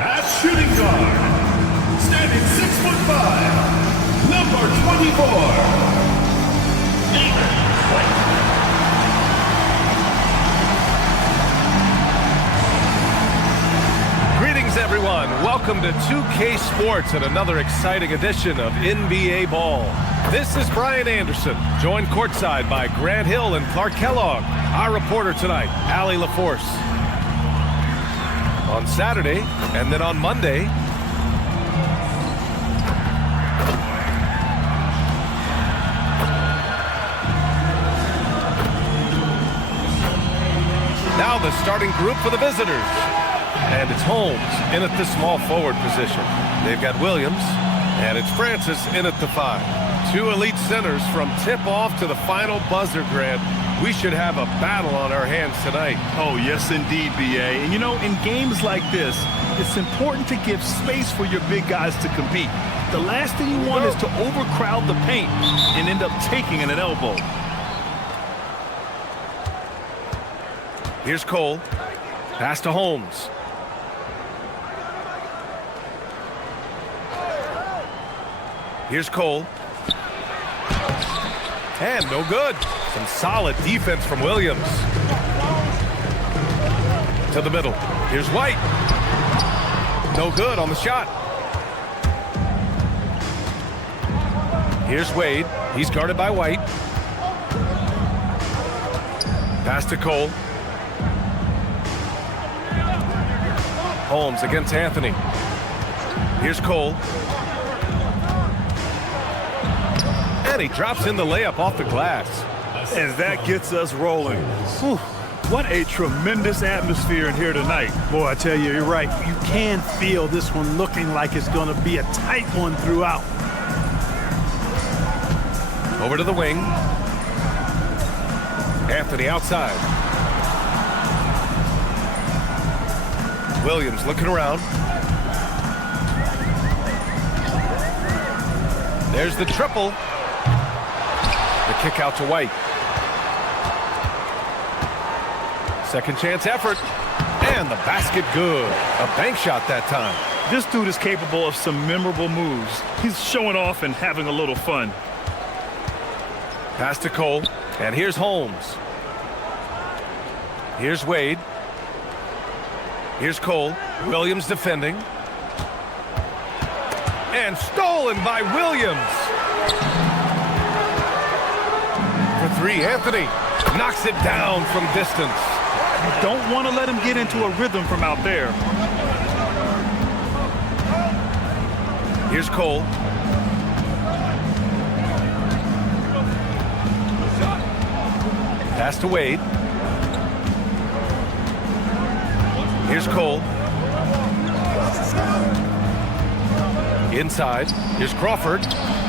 At shooting guard, standing 6'5", number 24. Greetings, everyone. Welcome to 2K Sports and another exciting edition of NBA Ball. This is Brian Anderson, joined courtside by Grant Hill and Clark Kellogg. Our reporter tonight, Allie LaForce. On Saturday, and then on Monday, now the starting group for the visitors. And it's Holmes in at the small forward position. They've got Williams, and it's Francis in at the 5. Two elite centers from tip-off to the final buzzer, Grant. We should have a battle on our hands tonight. Oh, yes, indeed, B.A. And, you know, in games like this, it's important to give space for your big guys to compete. The last thing you want is to overcrowd the paint and end up taking an elbow. Here's Cole. Pass to Holmes. Here's Cole. And no good. Some solid defense from Williams. To the middle. Here's White. No good on the shot. Here's Wade. He's guarded by White. Pass to Cole. Holmes against Anthony. Here's Cole. And he drops in the layup off the glass. And that gets us rolling. Whew. What a tremendous atmosphere in here tonight. Boy, I tell you, you're right. You can feel this one looking like it's going to be a tight one throughout. Over to the wing. Anthony outside. Williams looking around. There's the triple. The kick out to White. Second chance effort. And the basket good. A bank shot that time. This dude is capable of some memorable moves. He's showing off and having a little fun. Pass to Cole. And here's Holmes. Here's Wade. Here's Cole. Williams defending. And stolen by Williams. For three, Anthony knocks it down from distance. You don't want to let him get into a rhythm from out there. Here's Cole. Pass to Wade. Here's Cole. Inside. Here's Crawford.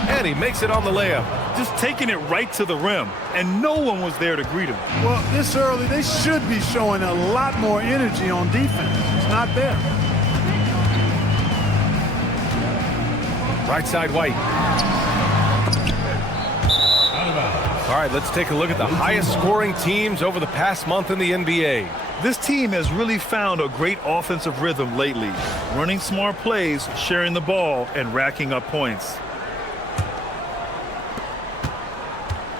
And he makes it on the layup. Just taking it right to the rim. And no one was there to greet him. Well, this early, they should be showing a lot more energy on defense. It's not there. Right side, White. All right, let's take a look at the highest scoring teams over the past month in the NBA. This team has really found a great offensive rhythm lately. Running smart plays, sharing the ball, and racking up points.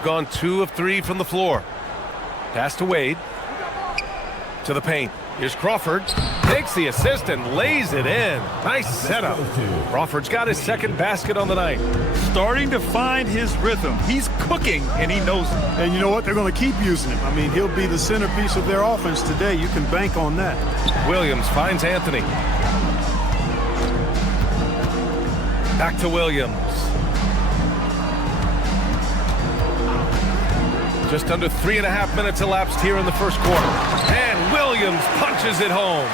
Gone 2 of 3 from the floor. Pass to Wade. To the paint. Here's Crawford. Takes the assist and lays it in. Nice setup. Crawford's got his second basket on the night. Starting to find his rhythm. He's cooking, and he knows it. And you know what? They're going to keep using him. I mean, he'll be the centerpiece of their offense today. You can bank on that. Williams finds Anthony. Back to Williams. Just under 3.5 minutes elapsed here in the first quarter. And Williams punches it home.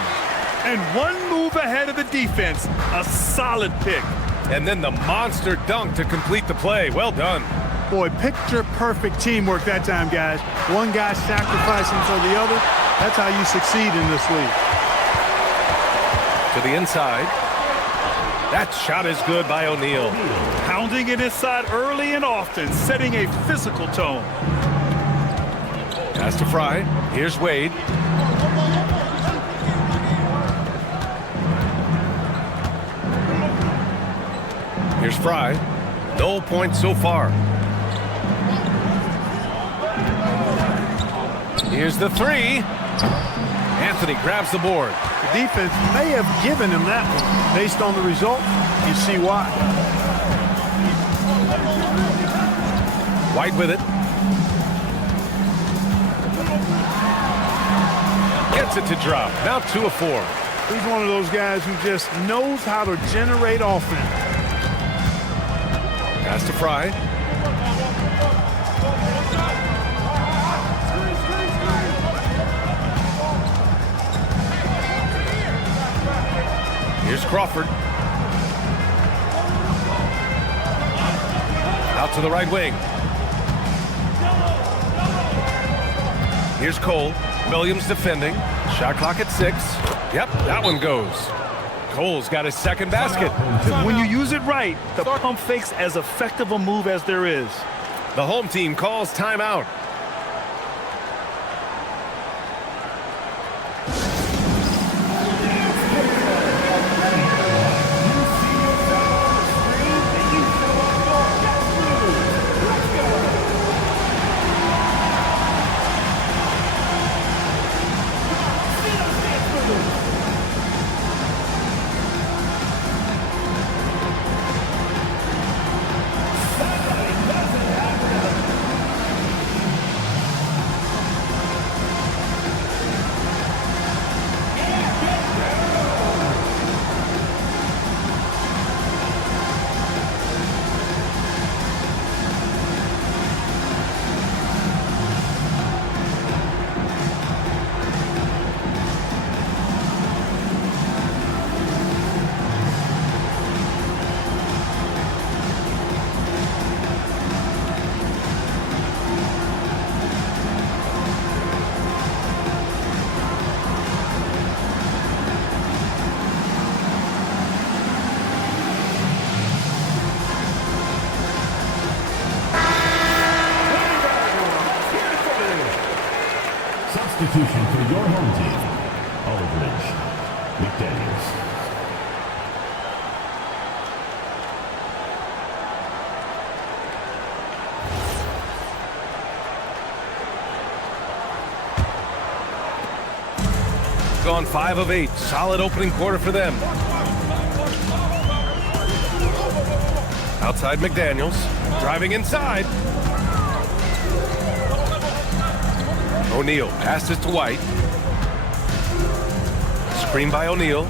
And one move ahead of the defense. A solid pick. And then the monster dunk to complete the play. Well done. Boy, picture-perfect teamwork that time, guys. One guy sacrificing for the other. That's how you succeed in this league. To the inside. That shot is good by O'Neal. Pounding it inside early and often, setting a physical tone. Pass to Fry. Here's Wade. Here's Fry. No points so far. Here's the three. Anthony grabs the board. The defense may have given him that one. Based on the result, you see why. White with it. Gets it to drop. Now 2 of 4. He's one of those guys who just knows how to generate offense. Pass to Fry. Here's Crawford. Out to the right wing. Here's Cole. Williams defending. Shot clock at 6. Yep, that one goes. Cole's got his second basket. When you use it right, the pump fake's as effective a move as there is. The home team calls timeout. Substitution for your home team. Aldridge, McDaniels. Gone 5 of 8. Solid opening quarter for them. Outside McDaniels. Driving inside. O'Neal passes to White. Screen by O'Neal.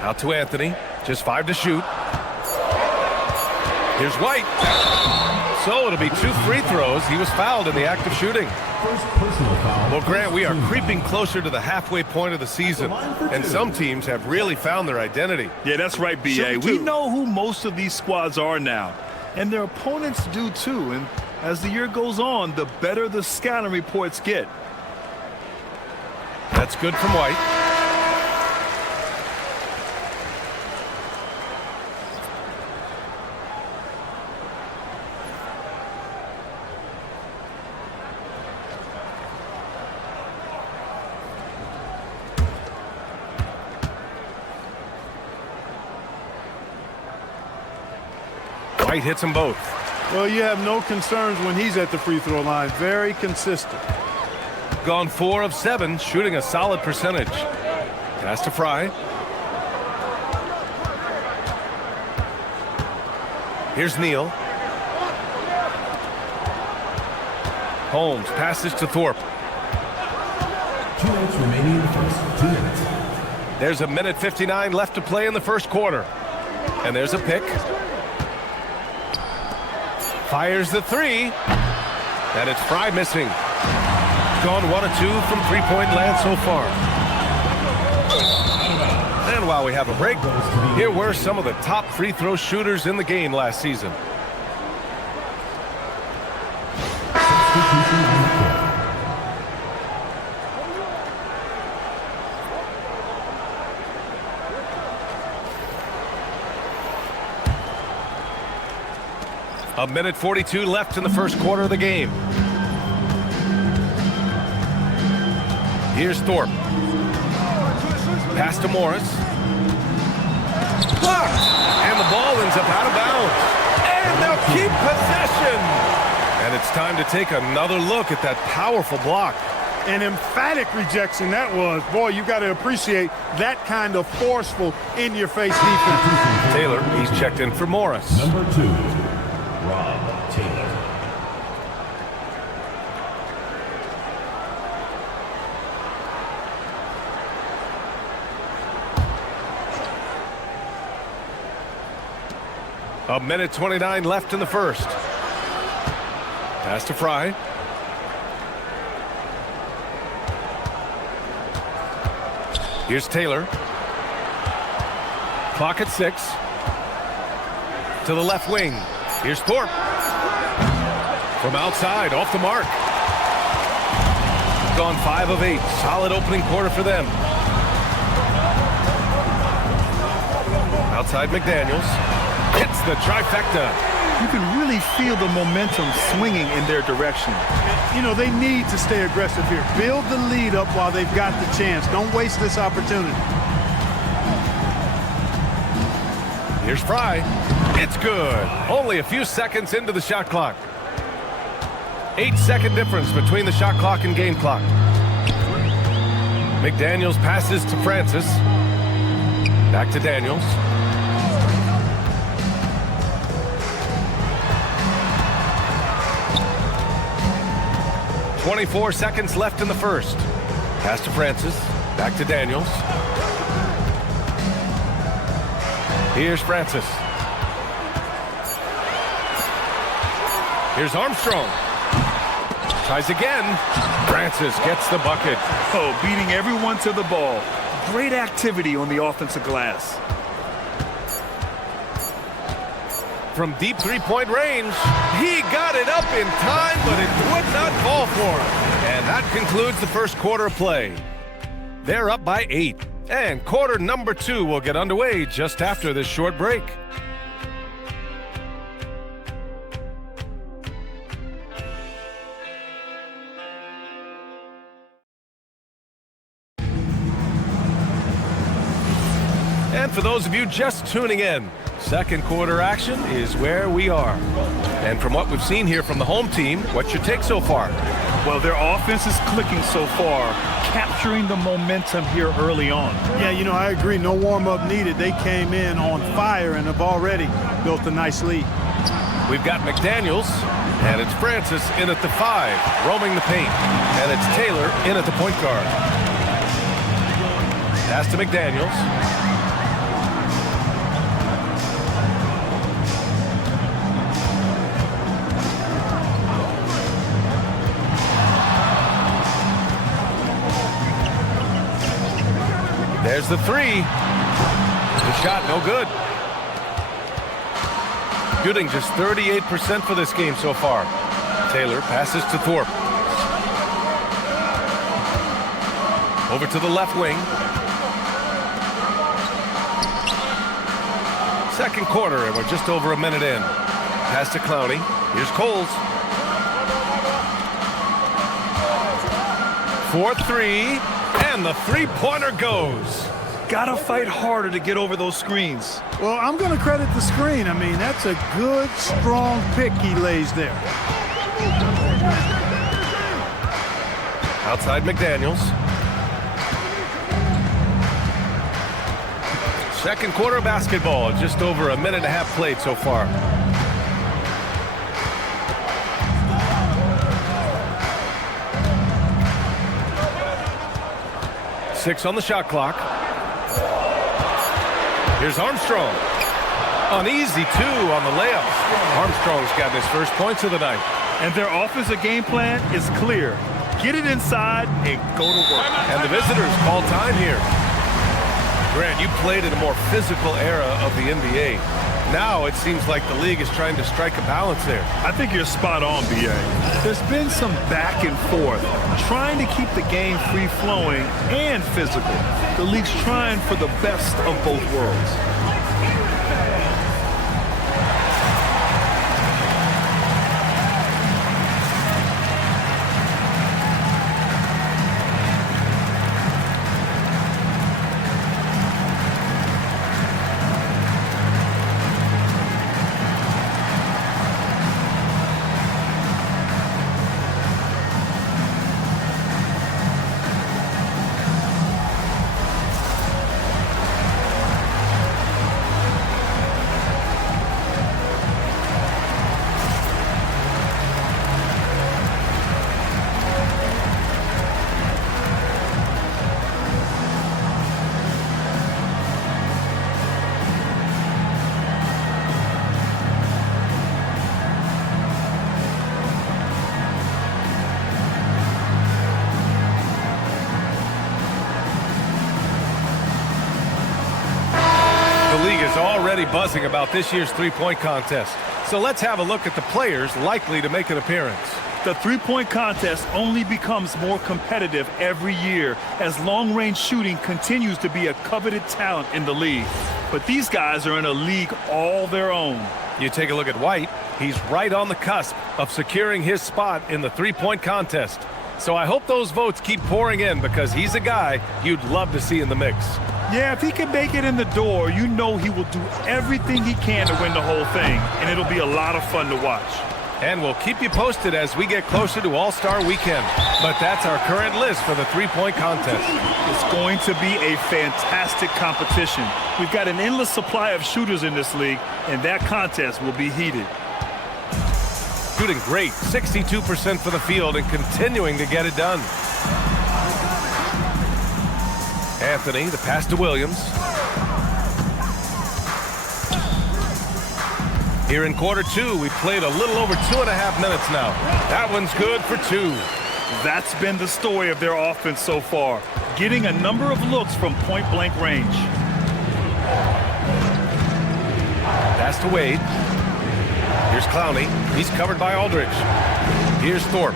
Out to Anthony. Just 5 to shoot. Here's White. So it'll be 2 free throws. He was fouled in the act of shooting. First personal foul. Well, Grant, we are creeping closer to the halfway point of the season, and some teams have really found their identity. Yeah, that's right, B.A. We know who most of these squads are now, and their opponents do too. And as the year goes on, the better the scouting reports get. That's good from White. White hits them both. Well, you have no concerns when he's at the free throw line. Very consistent. Gone 4 of 7, shooting a solid percentage. Pass to Fry. Here's Neal. Holmes passes to Thorpe. 2 minutes remaining in the first. 2 minutes. There's a minute 59 left to play in the first quarter. And there's a pick. Fires the 3. And it's Fry missing. Gone 1 of 2 from three-point land so far. And while we have a break, here were some of the top free throw shooters in the game last season. Substitution on the court. A minute 42 left in the first quarter of the game. Here's Thorpe. Pass to Morris. Blocked! And the ball ends up out of bounds. And they'll keep possession. And it's time to take another look at that powerful block. An emphatic rejection that was. Boy, you got to appreciate that kind of forceful, in-your-face defense. Taylor, he's checked in for Morris. Number 2, Rob Taylor. A minute 29 left in the first. Pass to Fry. Here's Taylor. Clock at 6. To the left wing. Here's Thorpe. From outside, off the mark. Gone 5 of 8. Solid opening quarter for them. Outside McDaniels. Hits the trifecta. You can really feel the momentum swinging in their direction. You know, they need to stay aggressive here. Build the lead up while they've got the chance. Don't waste this opportunity. Here's Fry. It's good. Only a few seconds into the shot clock. 8-second difference between the shot clock and game clock. McDaniels passes to Francis. Back to Daniels. .24 seconds left in the first. Pass to Francis. Back to Daniels. Here's Francis. Here's Armstrong. Tries again. Francis gets the bucket. Oh, beating everyone to the ball. Great activity on the offensive glass. From deep three-point range, he got it up in time, but it would not fall for him. And that concludes the first quarter of play. They're up by 8. And quarter number 2 will get underway just after this short break. And for those of you just tuning in, second quarter action is where we are. And from what we've seen here from the home team, what's your take so far? Well, their offense is clicking so far, capturing the momentum here early on. Yeah, you know, I agree. No warm-up needed. They came in on fire and have already built a nice lead. We've got McDaniels, and it's Francis in at the 5, roaming the paint. And it's Taylor in at the point guard. Pass to McDaniels. There's the 3. The shot, no good. Shooting just 38% for this game so far. Taylor passes to Thorpe. Over to the left wing. Second quarter, and we're just over a minute in. Pass to Clowney. Here's Coles. 4-3. And the three-pointer goes. Gotta fight harder to get over those screens. Well, I'm going to credit the screen. I mean, that's a good, strong pick he lays there. Outside McDaniels. Second quarter of basketball. Just over a minute and a half played so far. Six on the shot clock. Here's Armstrong. An easy 2 on the layup. Armstrong's gotten his first points of the night. And their offensive game plan is clear. Get it inside and go to work. And the visitors call time here. Grant, you played in a more physical era of the NBA. Now it seems like the league is trying to strike a balance there. I think you're spot on, B.A. There's been some back and forth, trying to keep the game free-flowing and physical. The league's trying for the best of both worlds. already buzzing about this year's three-point contest. So let's have a look at the players likely to make an appearance. The three-point contest only becomes more competitive every year as long-range shooting continues to be a coveted talent in the league. But these guys are in a league all their own. You take a look at White. He's right on the cusp of securing his spot in the three-point contest. So I hope those votes keep pouring in because he's a guy you'd love to see in the mix. Yeah, if he can make it in the door, you know he will do everything he can to win the whole thing, and it'll be a lot of fun to watch. And we'll keep you posted as we get closer to All-Star Weekend. But that's our current list for the three-point contest. It's going to be a fantastic competition. We've got an endless supply of shooters in this league, and that contest will be heated. Shooting great, 62% for the field and continuing to get it done. Anthony, the pass to Williams. Here in quarter two, we played a little over 2.5 minutes now. That one's good for 2. That's been the story of their offense so far, getting a number of looks from point-blank range. Pass to Wade. Here's Clowney. He's covered by Aldridge. Here's Thorpe.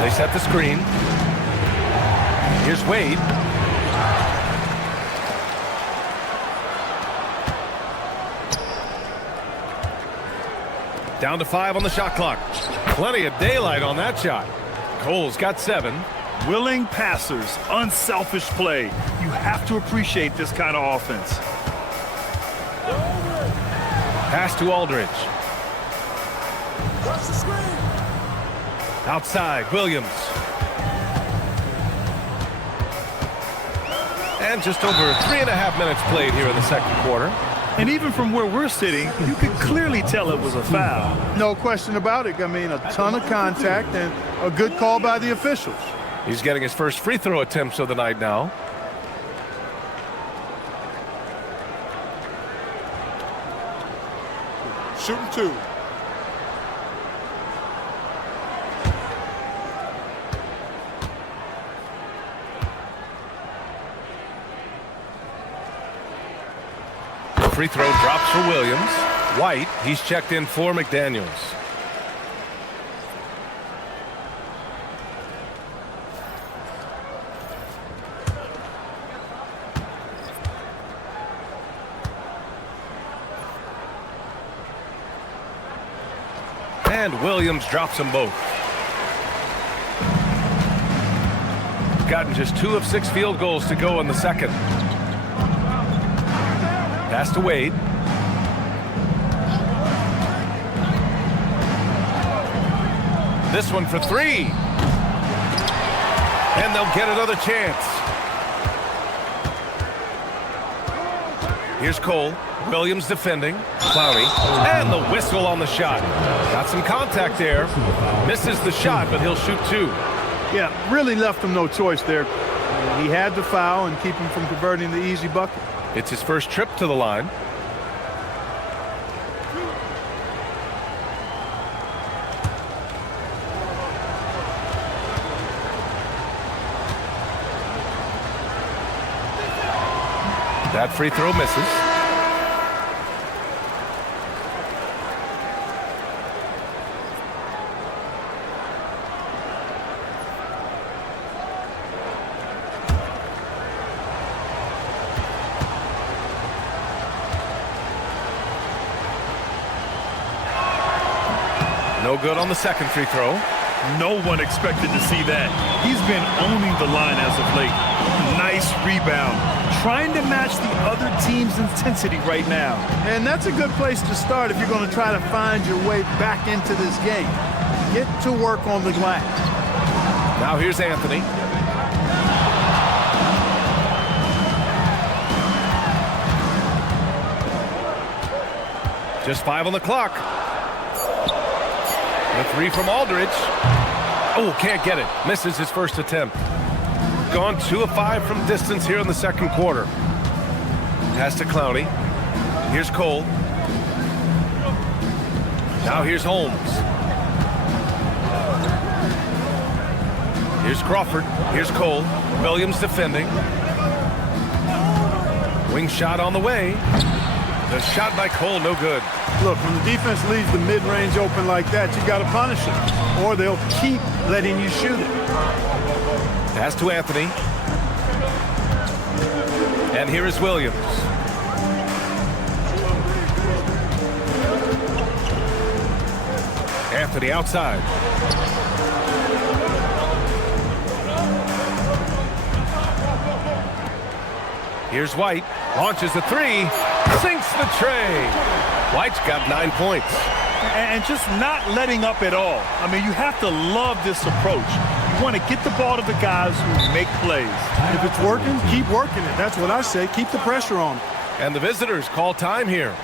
They set the screen. Here's Wade. Down to 5 on the shot clock. Plenty of daylight on that shot. Cole's got 7. Willing passers, unselfish play. You have to appreciate this kind of offense. Pass to Aldridge. Outside, Williams. And just over 3.5 minutes played here in the second quarter. And even from where we're sitting, you can clearly tell it was a foul. No question about it. I mean, a ton of contact and a good call by the officials. He's getting his first free throw attempts of the night now. Shooting 2. Free throw drops for Williams. White, he's checked in for McDaniels. And Williams drops them both. Gotten just 2 of 6 field goals to go in the second. Pass to Wade. This one for 3. And they'll get another chance. Here's Cole. Williams defending. Clowney. And the whistle on the shot. Got some contact there. Misses the shot, but he'll shoot 2. Yeah, really left him no choice there. He had to foul and keep him from converting the easy bucket. It's his first trip to the line. That free throw misses. No good on the second free throw. No one expected to see that. He's been owning the line as of late. Nice rebound. Trying to match the other team's intensity right now. And that's a good place to start if you're going to try to find your way back into this game. Get to work on the glass. Now here's Anthony. Just 5 on the clock. The 3 from Aldridge. Oh, can't get it. Misses his first attempt. Gone 2 of 5 from distance here in the second quarter. Pass to Clowney. Here's Cole. Now here's Holmes. Here's Crawford. Here's Cole. Williams defending. Wing shot on the way. The shot by Cole, no good. Look, when the defense leaves the mid-range open like that, you got to punish them, or they'll keep letting you shoot it. Pass to Anthony. And here is Williams. Anthony outside. Here's White. Launches the three. Sinks the tray. White's got 9 points. And just not letting up at all. I mean, you have to love this approach. You want to get the ball to the guys who make plays. If it's working, keep working it. That's what I say. Keep the pressure on. And the visitors call time here.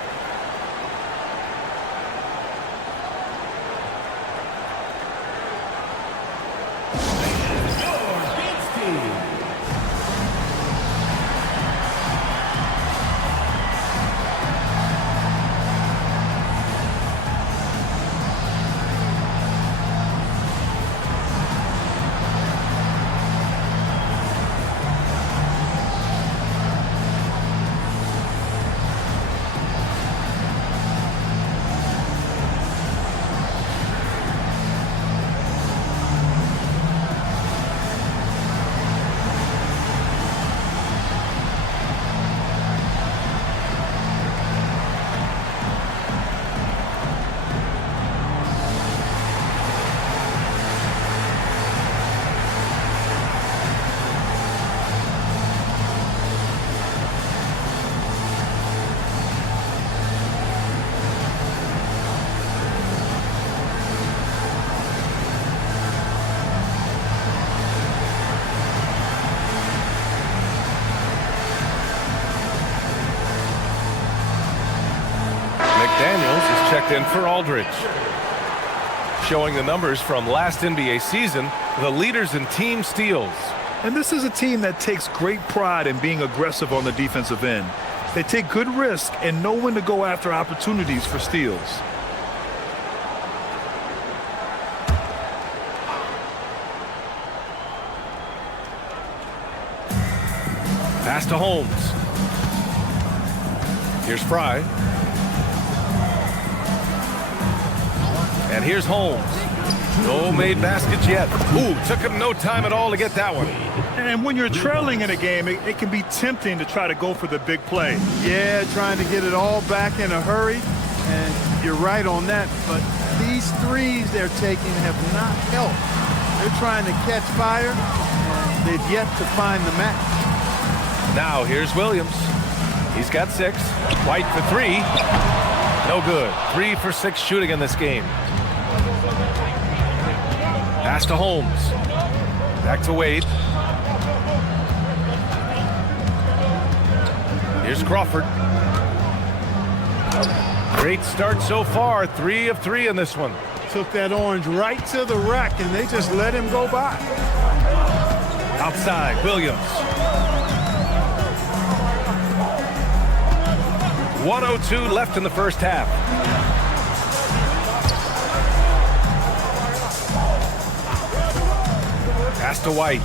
Daniels is checked in for Aldridge. Showing the numbers from last NBA season, the leaders in team steals. And this is a team that takes great pride in being aggressive on the defensive end. They take good risk and know when to go after opportunities for steals. Pass to Holmes. Here's Fry. And here's Holmes. No made baskets yet. Ooh, took him no time at all to get that one. And when you're trailing in a game, it can be tempting to try to go for the big play. Yeah, trying to get it all back in a hurry. And you're right on that. But these threes they're taking have not helped. They're trying to catch fire. And they've yet to find the match. Now here's Williams. He's got 6. White for 3. No good. 3 for 6 shooting in this game. Pass to Holmes. Back to Wade. Here's Crawford. Great start so far. 3 of 3 in this one. Took that orange right to the rack, and they just let him go by. Outside, Williams. 1:02 left in the first half. Pass to White.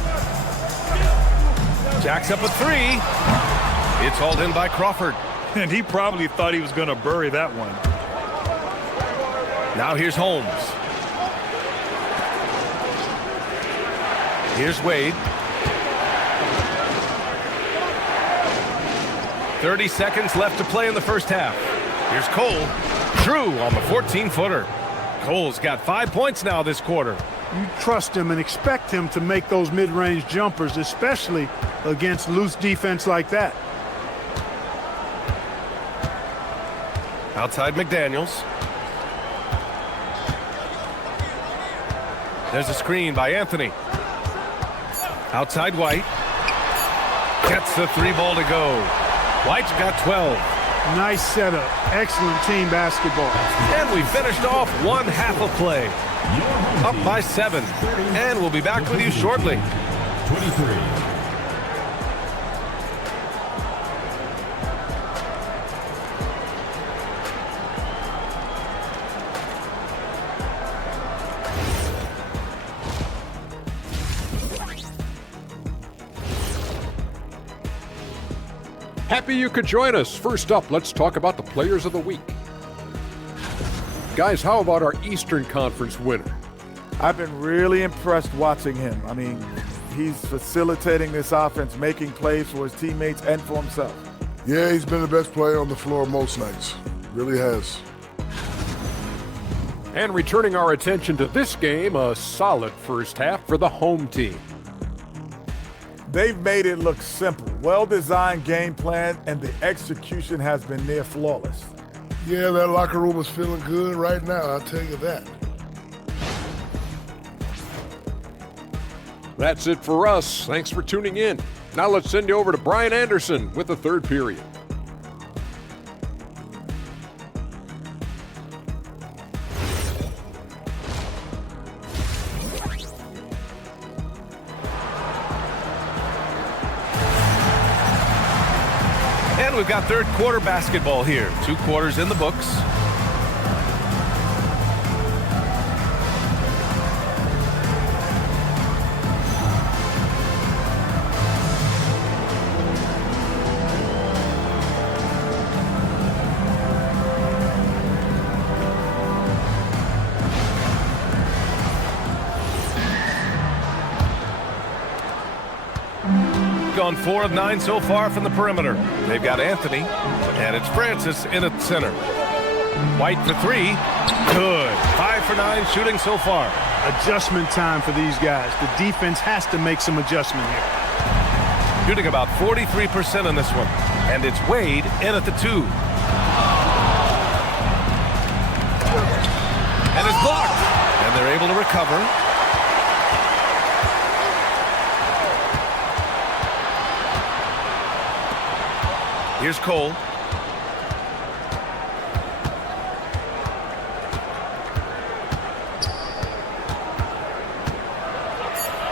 Jacks up a 3. It's hauled in by Crawford. And he probably thought he was going to bury that one. Now here's Holmes. Here's Wade. 30 seconds left to play in the first half. Here's Cole. Drew on the 14-footer. Cole's got 5 points now this quarter. You trust him and expect him to make those mid-range jumpers, especially against loose defense like that. Outside McDaniels. There's a screen by Anthony. Outside White. Gets the 3 ball to go. White's got 12. Nice setup. Excellent team basketball. And we finished off one half of play. Up by 7. And we'll be back with you shortly. 23. Happy you could join us. First up, let's talk about the players of the week. Guys, how about our Eastern Conference winner? I've been really impressed watching him. I mean, he's facilitating this offense, making plays for his teammates and for himself. Yeah, he's been the best player on the floor most nights. Really has. And returning our attention to this game, a solid first half for the home team. They've made it look simple. Well-designed game plan, and the execution has been near flawless. Yeah, that locker room is feeling good right now, I'll tell you that. That's it for us. Thanks for tuning in. Now let's send you over to Brian Anderson with the third period. And we've got third quarter basketball here. 2 quarters in the books. Gone 4 of 9 so far from the perimeter. They've got Anthony, and it's Francis in at center. White for 3. Good. 5 for 9 shooting so far. Adjustment time for these guys. The defense has to make some adjustment here. Shooting about 43% on this one. And it's Wade in at the 2. And it's blocked. And they're able to recover. Here's Cole.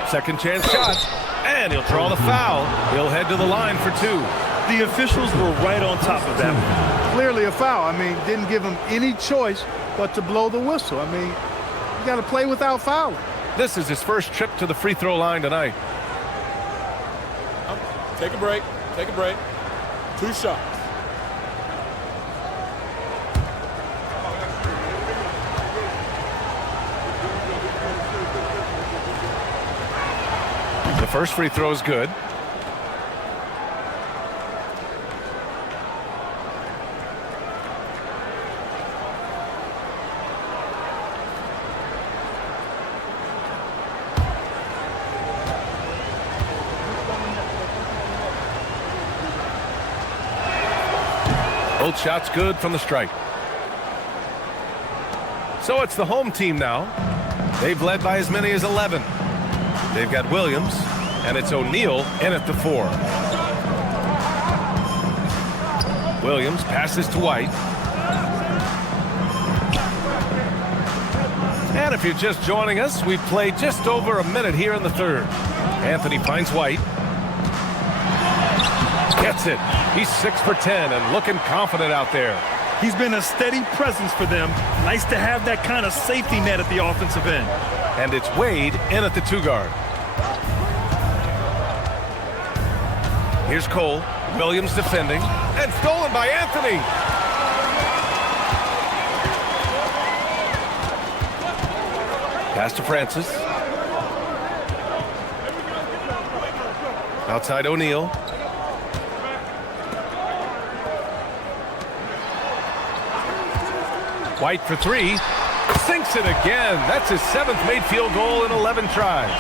Second chance shot. And he'll draw the foul. He'll head to the line for 2. The officials were right on top of that one. Clearly a foul. I mean, didn't give him any choice but to blow the whistle. I mean, you got to play without fouling. This is his first trip to the free throw line tonight. Take a break. Take a break. 2 shots. The first free throw is good. Both shots good from the stripe. So it's the home team now. They've led by as many as 11. They've got Williams, and it's O'Neal in at the 4. Williams passes to White. And if you're just joining us, we've played just over a minute here in the third. Anthony finds White. Gets it. He's 6 for 10 and looking confident out there. He's been a steady presence for them. Nice to have that kind of safety net at the offensive end. And it's Wade in at the 2 guard. Here's Cole. Williams defending. And stolen by Anthony. Pass to Francis. Outside O'Neal. White for 3. Sinks it again. That's his 7th made field goal in 11 tries.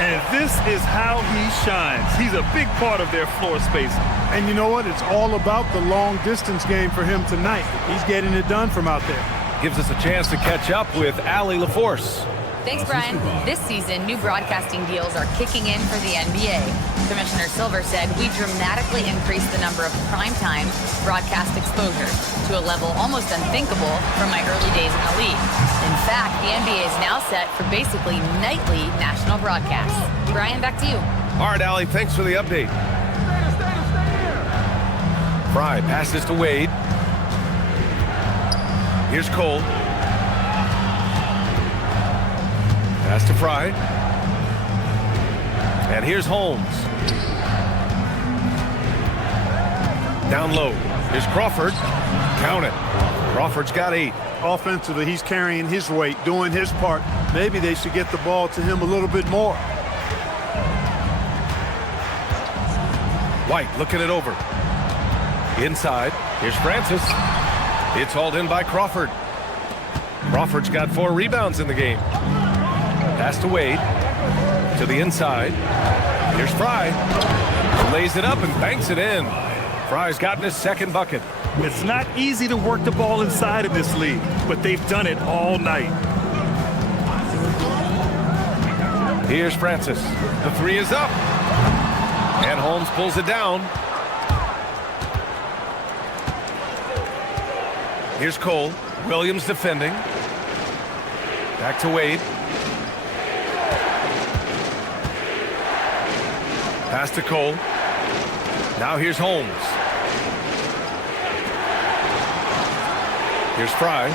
And this is how he shines. He's a big part of their floor space. And you know what? It's all about the long distance game for him tonight. He's getting it done from out there. Gives us a chance to catch up with Allie LaForce. Thanks, Brian. This season, new broadcasting deals are kicking in for the NBA. Commissioner Silver said we dramatically increased the number of primetime broadcast exposures to a level almost unthinkable from my early days in the league. In fact, the NBA is now set for basically nightly national broadcasts. Brian, back to you. All right, Allie, thanks for the update. Fry passes to Wade. Here's Cole. Pass to Fry. And here's Holmes. Down low. Here's Crawford. Count it. Crawford's got 8. Offensively, he's carrying his weight, doing his part. Maybe they should get the ball to him a little bit more. White looking it over. Inside. Here's Francis. It's hauled in by Crawford. Crawford's got 4 rebounds in the game. Pass to Wade. To the inside. Here's Fry. Lays it up and banks it in. Fry's gotten his second bucket. It's not easy to work the ball inside in this league, but they've done it all night. Here's Francis. The 3 is up. And Holmes pulls it down. Here's Cole. Williams defending. Back to Wade. Pass to Cole. Now here's Holmes. Here's Fry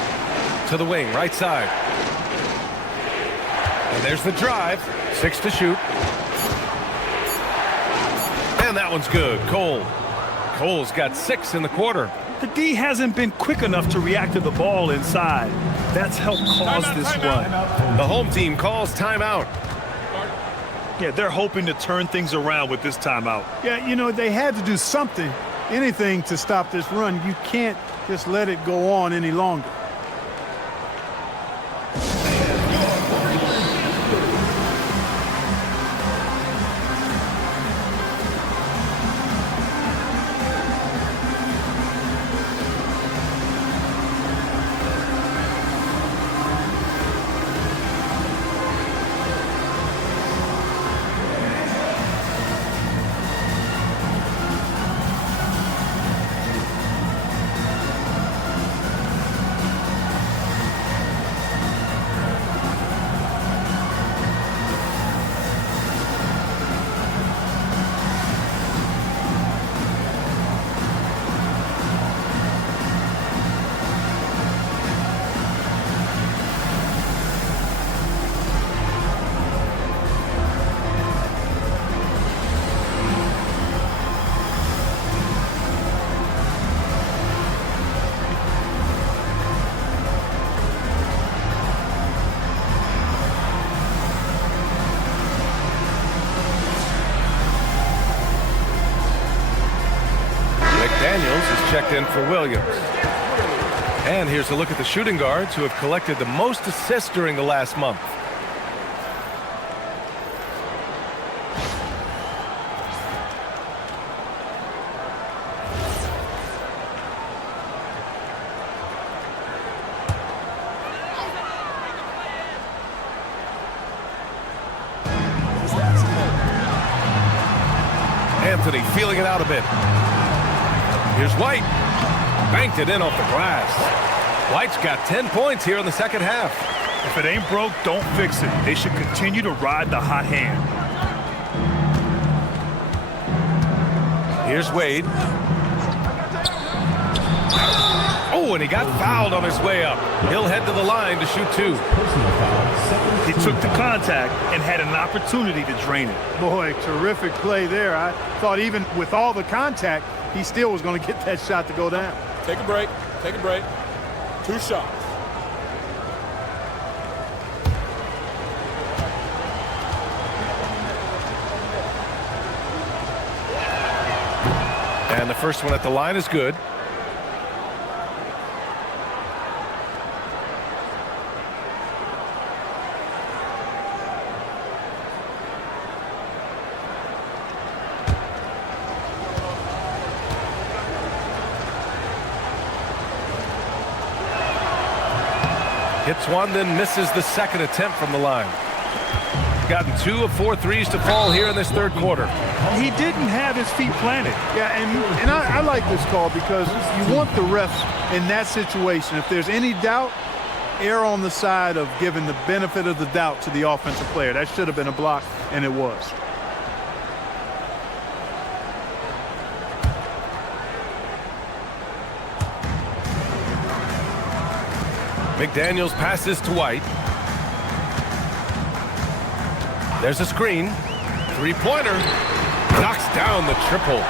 to the wing, right side. And there's the drive. 6 to shoot. And that one's good. Cole. Cole's got 6 in the quarter. The D hasn't been quick enough to react to the ball inside. That's helped cause this run. The home team calls timeout. Yeah, they're hoping to turn things around with this timeout. Yeah, you know, they had to do something, anything to stop this run. You can't just let it go on any longer. Checked in for Williams. And here's a look at the shooting guards who have collected the most assists during the last month. Anthony feeling it out a bit. Here's White. Banked it in off the glass. White's got 10 points here in the second half. If it ain't broke, don't fix it. They should continue to ride the hot hand. Here's Wade. Oh, and he got fouled on his way up. He'll head to the line to shoot 2. He took the contact and had an opportunity to drain it. Boy, terrific play there. I thought even with all the contact, he still was going to get that shot to go down. Take a break. Take a break. 2 shots. And the first one at the line is good. Hits one, then misses the second attempt from the line. Gotten 2 of 4 threes to fall here in this third quarter. He didn't have his feet planted. Yeah, and I like this call because you want the refs in that situation. If there's any doubt, err on the side of giving the benefit of the doubt to the offensive player. That should have been a block, and it was. McDaniels passes to White. There's a screen. 3-pointer. Knocks down the triple.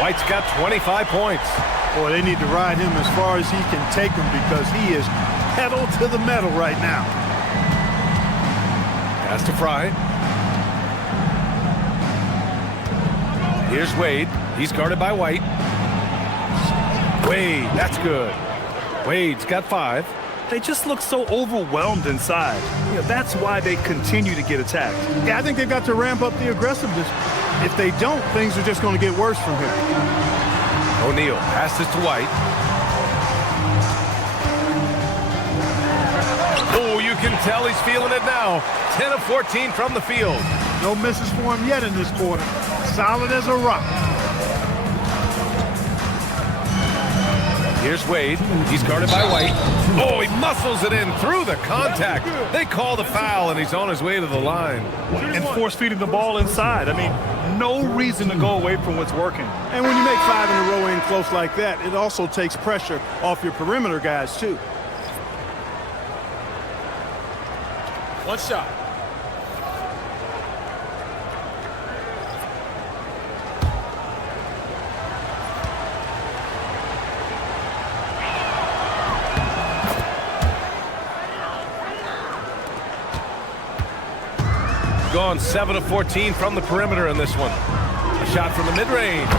White's got 25 points. Boy, they need to ride him as far as he can take them because he is pedal to the metal right now. Pass to Fry. Here's Wade. He's guarded by White. Wade, that's good. Wade's got 5. They just look so overwhelmed inside. That's why they continue to get attacked. Yeah, I think they've got to ramp up the aggressiveness. If they don't, things are just going to get worse from here. O'Neal passes to White. Oh, you can tell he's feeling it now. 10 of 14 from the field. No misses for him yet in this quarter. Solid as a rock. Here's Wade. He's guarded by White. Oh, he muscles it in through the contact. They call the foul, and he's on his way to the line. And force-feeding the ball inside. I mean, no reason to go away from what's working. And when you make 5 in a row in close like that, it also takes pressure off your perimeter guys, too. One shot. Gone 7 of 14 from the perimeter in this one. A shot from the mid-range,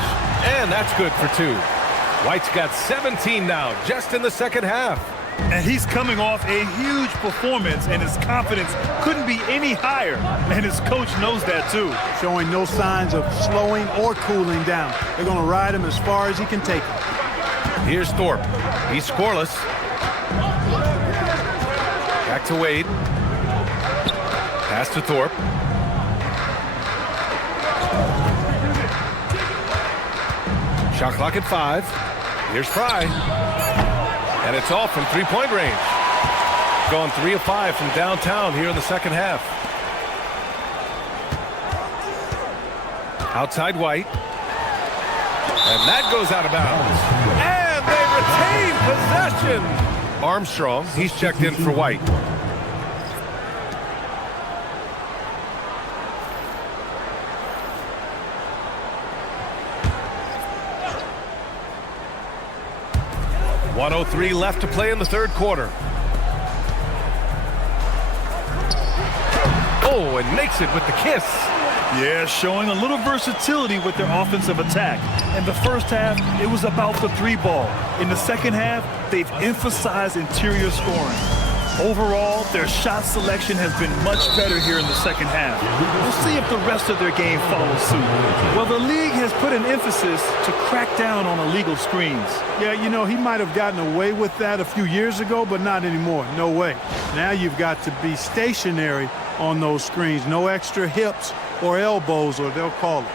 and that's good for 2. White's got 17 now, just in the second half. And he's coming off a huge performance, and his confidence couldn't be any higher. And his coach knows that, too. Showing no signs of slowing or cooling down. They're going to ride him as far as he can take him. Here's Thorpe. He's scoreless. Back to Wade. Pass to Thorpe. Shot clock at 5. Here's Fry. And it's all from three-point range. Gone 3 of 5 from downtown here in the second half. Outside White. And that goes out of bounds. And they retain possession. Armstrong, he's checked in for White. .103 left to play in the third quarter. Oh, and makes it with the kiss. Yeah, showing a little versatility with their offensive attack. In the first half, it was about the 3 ball. In the second half, they've emphasized interior scoring. Overall, their shot selection has been much better here in the second half. We'll see if the rest of their game follows suit. Well, the league has put an emphasis to crack down on illegal screens. Yeah, you know, he might have gotten away with that a few years ago, but not anymore. No way. Now you've got to be stationary on those screens. No extra hips or elbows, or they'll call it.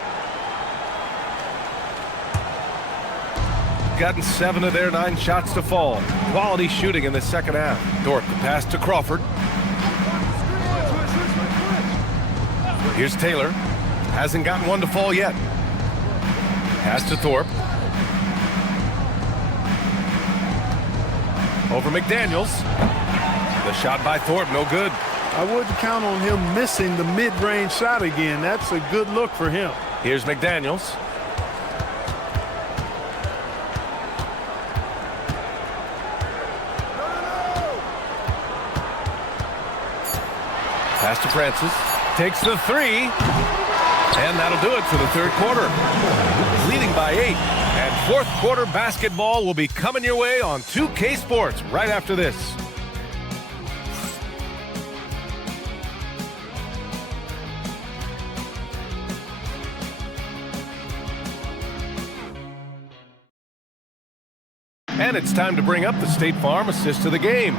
Gotten 7 of their 9 shots to fall. Quality shooting in the second half. Thorpe, the pass to Crawford. Here's Taylor. Hasn't gotten one to fall yet. Pass to Thorpe. Over McDaniels. The shot by Thorpe, no good. I wouldn't count on him missing the mid-range shot again. That's a good look for him. Here's McDaniels. Pass to Francis. Takes the 3. And that'll do it for the third quarter. Leading by 8. And fourth quarter basketball will be coming your way on 2K Sports right after this. And it's time to bring up the State Farm assist of the game.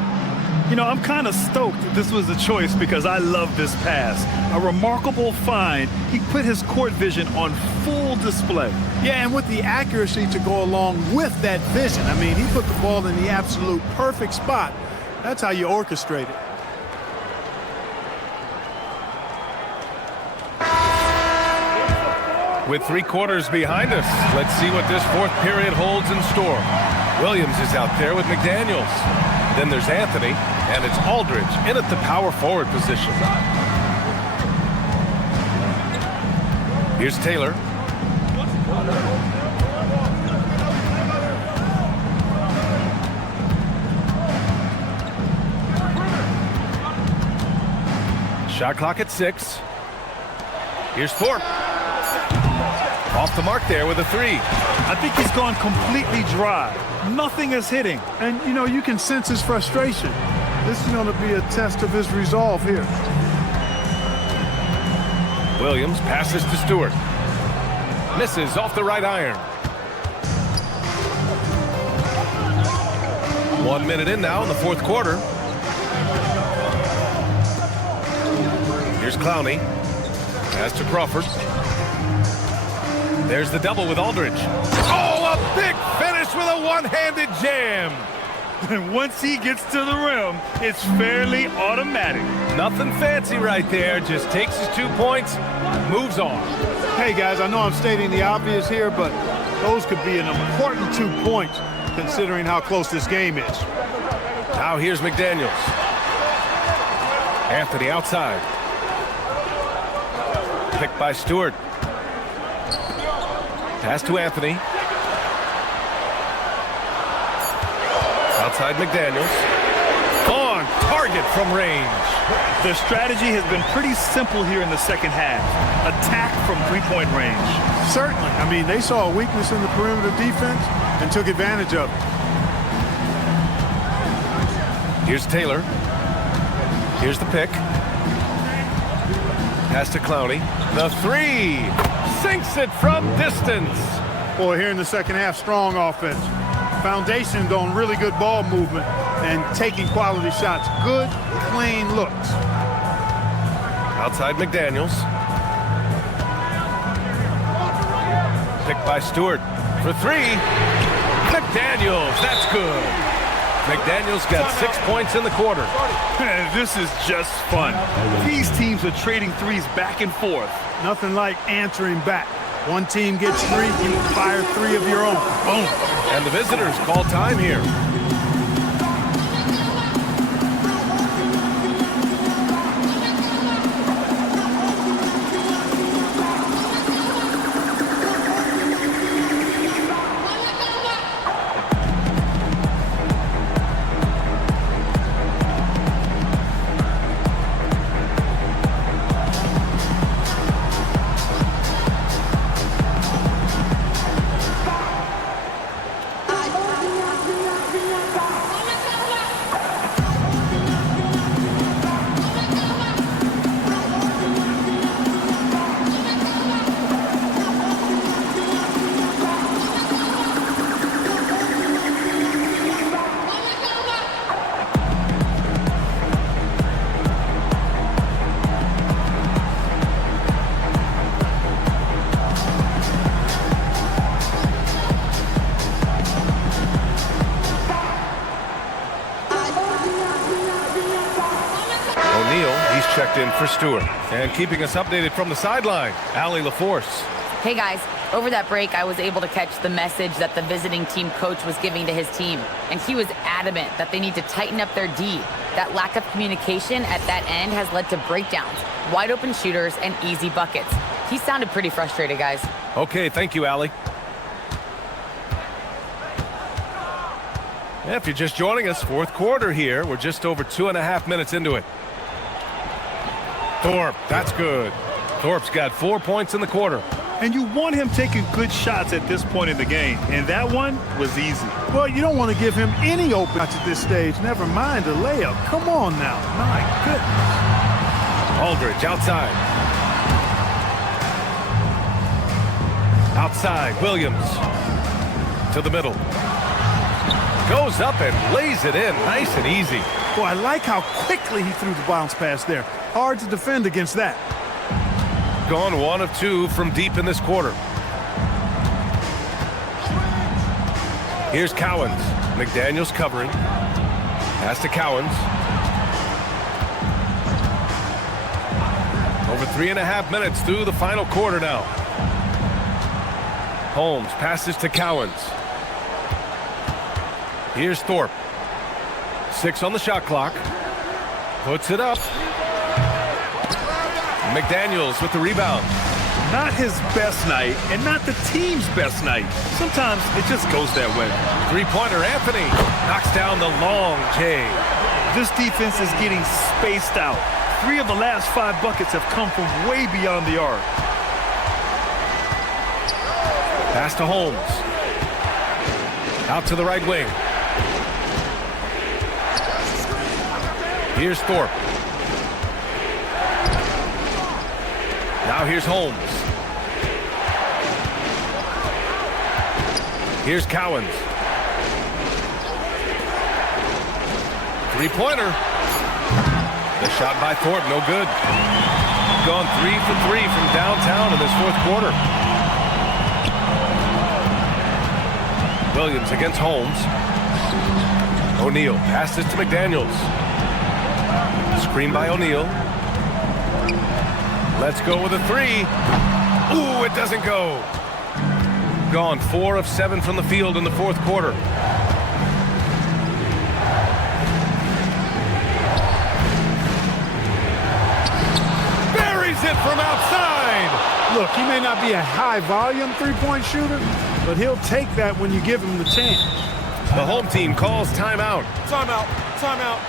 You know, I'm kind of stoked this was a choice because I love this pass. A remarkable find. He put his court vision on full display. Yeah, and with the accuracy to go along with that vision. I mean, he put the ball in the absolute perfect spot. That's how you orchestrate it. With 3 quarters behind us, let's see what this fourth period holds in store. Williams is out there with McDaniels. Then there's Anthony, and it's Aldridge in at the power forward position. Here's Taylor. Shot clock at 6. Here's Thorpe. Off the mark there with a 3. I think he's gone completely dry. Nothing is hitting. And, you know, you can sense his frustration. This is going to be a test of his resolve here. Williams passes to Stewart. Misses off the right iron. 1 minute in now in the fourth quarter. Here's Clowney. Pass to Crawford. There's the double with Aldridge. Oh, a big finish with a one-handed jam. And once he gets to the rim, it's fairly automatic. Nothing fancy right there. Just takes his 2 points, moves on. Hey, guys, I know I'm stating the obvious here, but those could be an important 2 points considering how close this game is. Now here's McDaniels. Anthony outside. Picked by Stewart. Pass to Anthony. Outside McDaniels. On target from range. The strategy has been pretty simple here in the second half. Attack from three-point range. Certainly. I mean, they saw a weakness in the perimeter defense and took advantage of it. Here's Taylor. Here's the pick. Pass to Clowney. The 3. Sinks it from distance. Boy, here in the second half, strong offense. Foundationed on really good ball movement and taking quality shots. Good, clean looks. Outside McDaniels. Picked by Stewart for 3. McDaniels, that's good. McDaniels got 6 points in the quarter. This is just fun. These teams are trading threes back and forth. Nothing like answering back. One team gets 3, you fire 3 of your own. Boom. And the visitors call time here. Checked in for Stewart. And keeping us updated from the sideline, Allie LaForce. Hey guys, over that break, I was able to catch the message that the visiting team coach was giving to his team. And he was adamant that they need to tighten up their D. That lack of communication at that end has led to breakdowns, wide open shooters, and easy buckets. He sounded pretty frustrated, guys. Okay, thank you, Allie. Yeah, if you're just joining us, fourth quarter here. We're just over 2.5 minutes into it. Thorpe, that's good. Thorpe's got 4 points in the quarter. And you want him taking good shots at this point in the game. And that one was easy. Well, you don't want to give him any open shots at this stage. Never mind a layup. Come on now. My goodness. Aldridge outside. Outside, Williams. To the middle. Goes up and lays it in. Nice and easy. Boy, I like how quickly he threw the bounce pass there. Hard to defend against that. Gone 1 of 2 from deep in this quarter. Here's Cowens. McDaniels covering. Pass to Cowens. Over 3.5 minutes through the final quarter now. Holmes passes to Cowens. Here's Thorpe. 6 on the shot clock. Puts it up. McDaniels with the rebound. Not his best night and not the team's best night. Sometimes it just goes that way. Three-pointer Anthony knocks down the long J. This defense is getting spaced out. 3 of the last 5 buckets have come from way beyond the arc. Pass to Holmes. Out to the right wing. Here's Thorpe. Now here's Holmes. Here's Cowens. Three-pointer. The shot by Thorpe, no good. Gone 3 for 3 from downtown in this fourth quarter. Williams against Holmes. O'Neal passes to McDaniels. Screen by O'Neal. Let's go with a 3. Ooh, it doesn't go. Gone 4 of 7 from the field in the fourth quarter. Buries it from outside. Look, he may not be a high-volume three-point shooter, but he'll take that when you give him the chance. The home team calls timeout. Timeout. Timeout.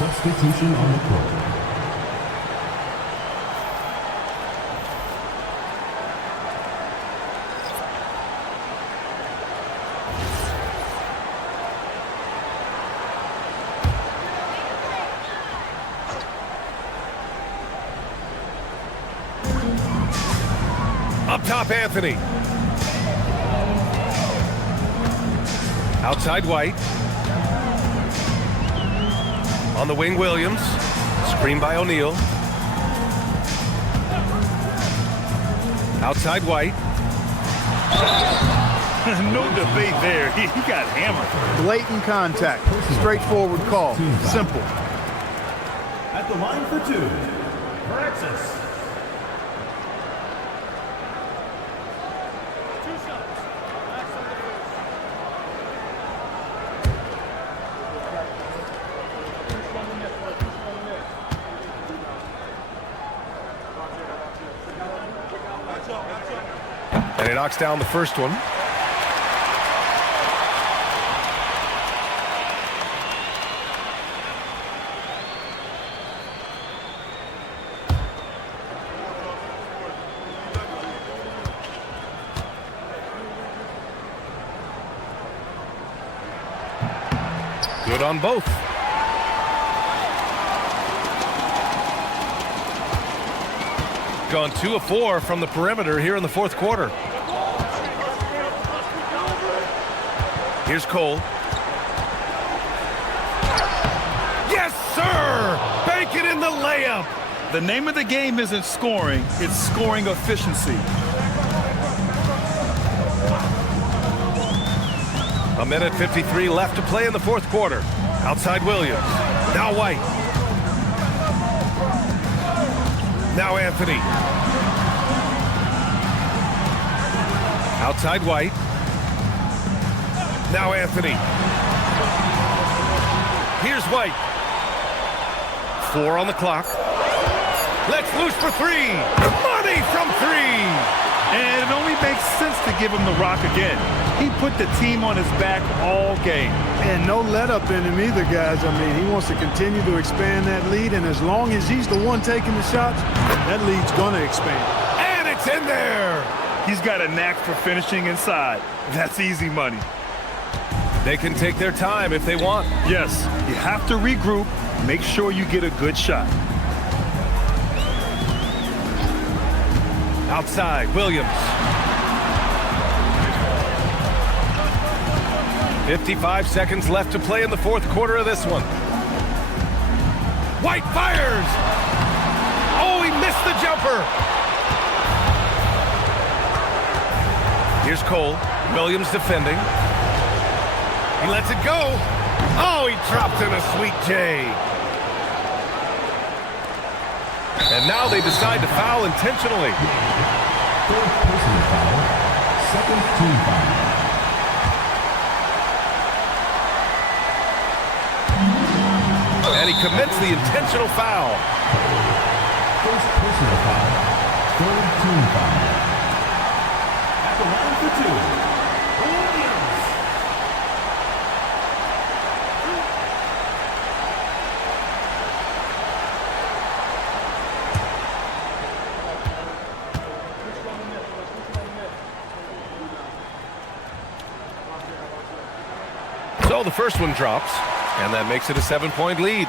Substitution on the court. Up top, Anthony. Outside, White. On the wing, Williams. Screen by O'Neal. Outside, White. No debate there. He got hammered. Blatant contact. Straightforward call. Simple. At the line for 2, Francis. And he knocks down the first one. Good on both. Gone 2 of 4 from the perimeter here in the fourth quarter. Here's Cole. Yes, sir! Bank it in the layup. The name of the game isn't scoring, it's scoring efficiency. A minute 53 left to play in the fourth quarter. Outside Williams. Now White. Now Anthony. Outside White. Now Anthony. Here's White. 4 on the clock. Let's loose for 3. Money from 3. And it only makes sense to give him the rock again. He put the team on his back all game. And no let-up in him either, guys. I mean, he wants to continue to expand that lead, and as long as he's the one taking the shots, that lead's going to expand. And it's in there. He's got a knack for finishing inside. That's easy money. They can take their time if they want. Yes, you have to regroup. Make sure you get a good shot. Outside, Williams. 55 seconds left to play in the fourth quarter of this one. White fires! Oh, he missed the jumper! Here's Cole. Williams defending. He lets it go. Oh, he dropped in a sweet J. And now they decide to foul intentionally. Third personal foul. Second team foul. And he commits the intentional foul. First personal foul. Third team foul. At the line for two, Williams. So the first one drops, and that makes it a 7-point lead.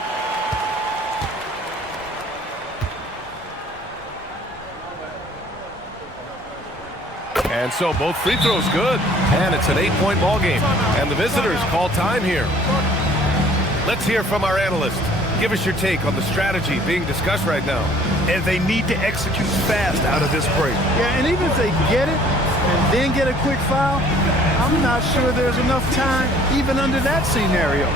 And so both free throws good, and it's an 8-point ball game. And the visitors call time here. Let's hear from our analyst. Give us your take on the strategy being discussed right now. And they need to execute fast out of this break. Yeah, and even if they get it and then get a quick foul, I'm not sure there's enough time even under that scenario.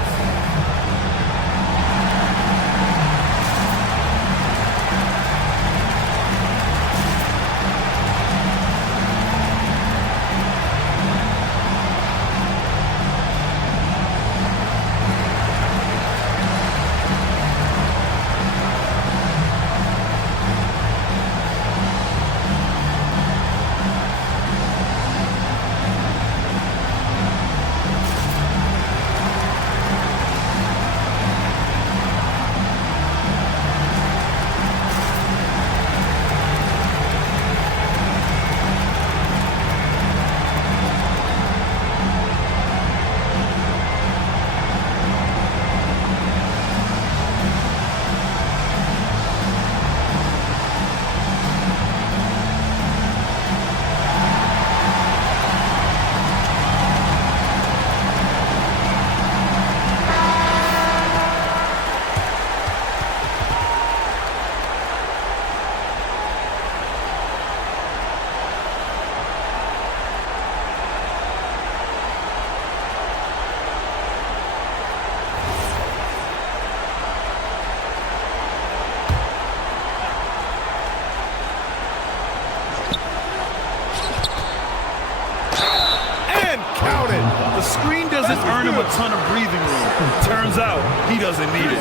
Doesn't earn him a ton of breathing room. Turns out he doesn't need it.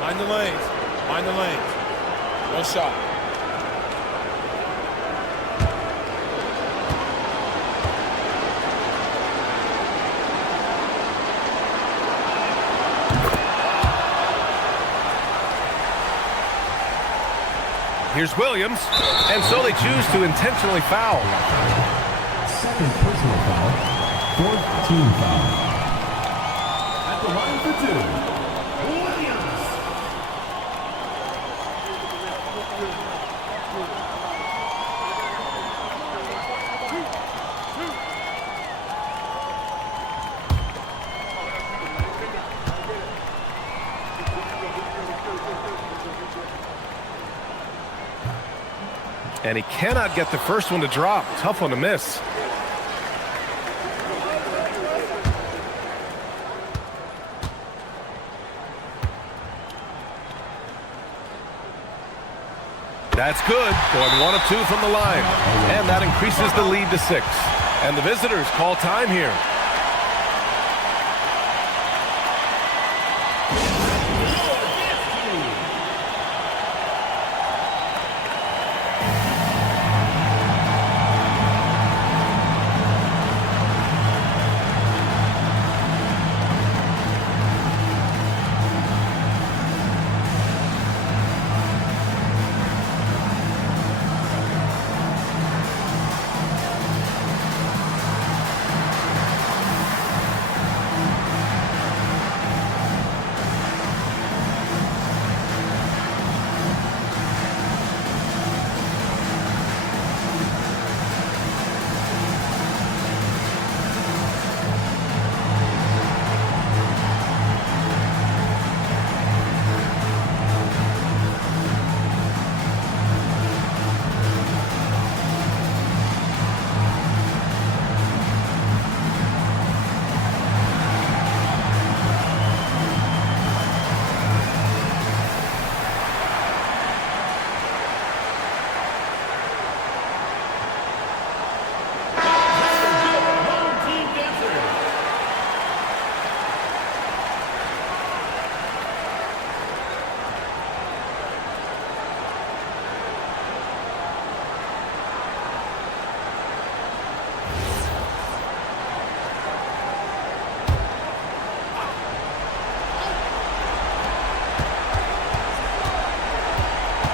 Mind the lanes. Mind the lanes. One shot. Here's Williams, and so they choose to intentionally foul. Second personal foul, fourth team foul. At the line for two, Williams. And he cannot get the first one to drop. Tough one to miss. That's good. Going 1 of 2 from the line. And that increases the lead to 6. And the visitors call time here.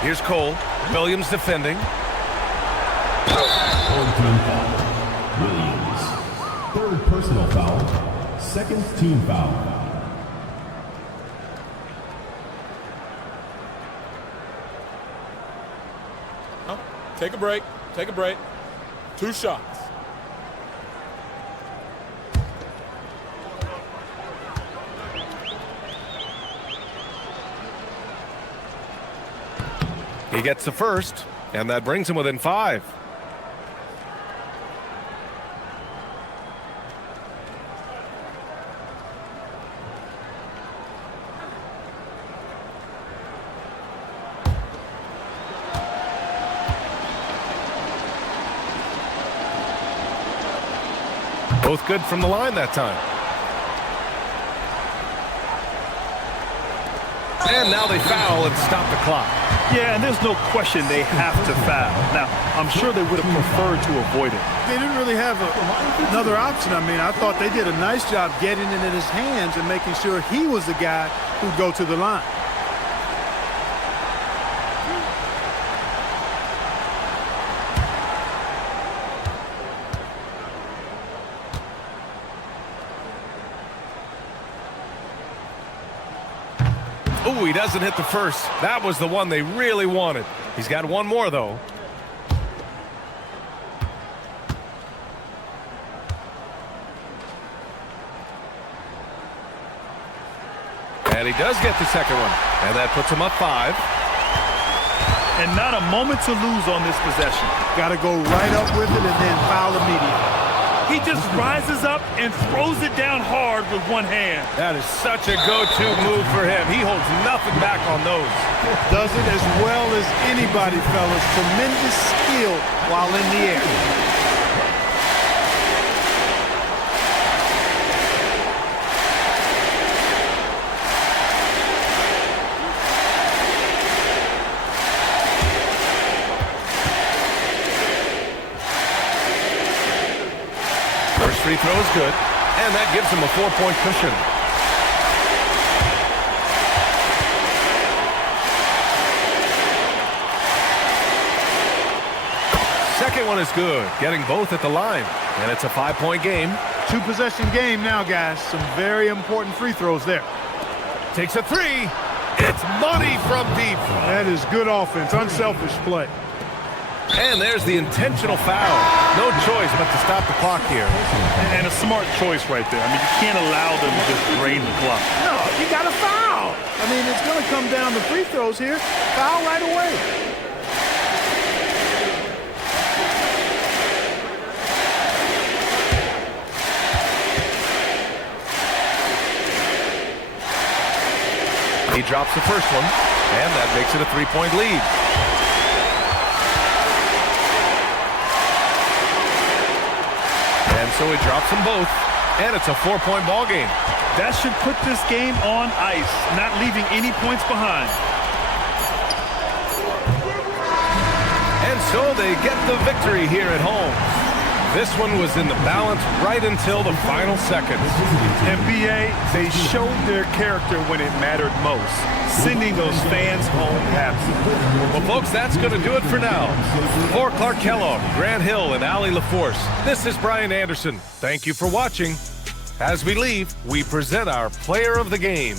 Here's Cole. Williams defending. Third team foul. Williams. Third personal foul. Second team foul. Take a break. Take a break. 2 shots. He gets the first, and that brings him within 5. Both good from the line that time. And now they foul and stop the clock. Yeah, and there's no question they have to foul. Now, I'm sure they would have preferred to avoid it. They didn't really have another option. I mean, I thought they did a nice job getting it in his hands and making sure he was the guy who'd go to the line. Ooh, he doesn't hit the first. That was the one they really wanted. He's got one more, though. And he does get the second one. And that puts him up 5. And not a moment to lose on this possession. Got to go right up with it and then foul immediately. He just rises up and throws it down hard with one hand. That is such a go-to move for him. He holds nothing back on those. Does it as well as anybody, fellas. Tremendous skill while in the air. Free throw is good, and that gives him a 4-point cushion. Second one is good, getting both at the line, and it's a 5-point game. 2-possession game now, guys. Some very important free throws there. Takes a 3. It's money from deep. That is good offense, unselfish play. And there's the intentional foul. No choice but to stop the clock here. And a smart choice right there. I mean, you can't allow them to just drain the clock. No, you got to foul. I mean, it's going to come down to free throws here. Foul right away. He drops the first one, and that makes it a 3-point lead. so he drops them both, and it's a 4-point ball game. That should put this game on ice, not leaving any points behind. And so they get the victory here at home. This one was in the balance right until the final seconds. NBA, they showed their character when it mattered most, sending those fans home happy. Well, folks, that's going to do it for now. For Clark Kellogg, Grant Hill, and Allie LaForce, this is Brian Anderson. Thank you for watching. As we leave, we present our player of the game.